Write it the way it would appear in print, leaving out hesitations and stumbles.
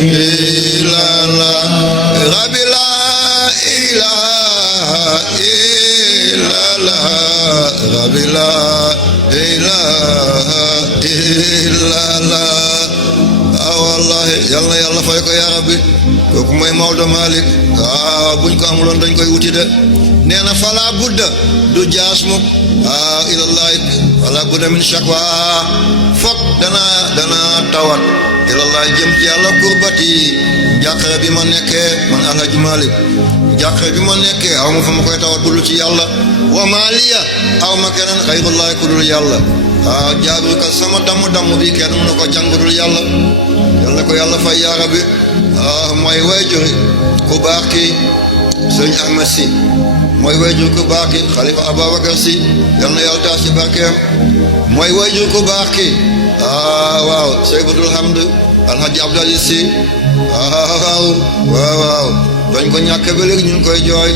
illallah rabbi la ilaha illallah rabbi la ilaha illallah wallahi yàlla fay ko ya rabbi kooku mooy Maodo Malick buñ ko amuloon dañ koy wuti de nee na fala budda du jaas mukk ilallahi fala budda min shakwa fokk dana tawat ilallahi jëm ci yàlla kurbati jàqare bi ma nekkee man Alhaji Malick jàqare bi ma nekkee aw ma fa ma koy tawat budul ci yàlla wa maliya aw ma keneen xayrullahi ku dul yàlla jaabir ka sama damm bi kenn mënu ko jàng dul yàlla yàlla ko yàlla fay yaa rabbi mooy wayjuri ku baax ki sëñ Ahmed si mooy wayjur ku baax ki Xalifa Ababacar si yal na yàlla taas ci barkeem mooy wayjur ku baax ki waaw Seybatul Hamd Alhaji Abdou si waaw bañ ko ñàkk ba léegi ñu ngi koy jooy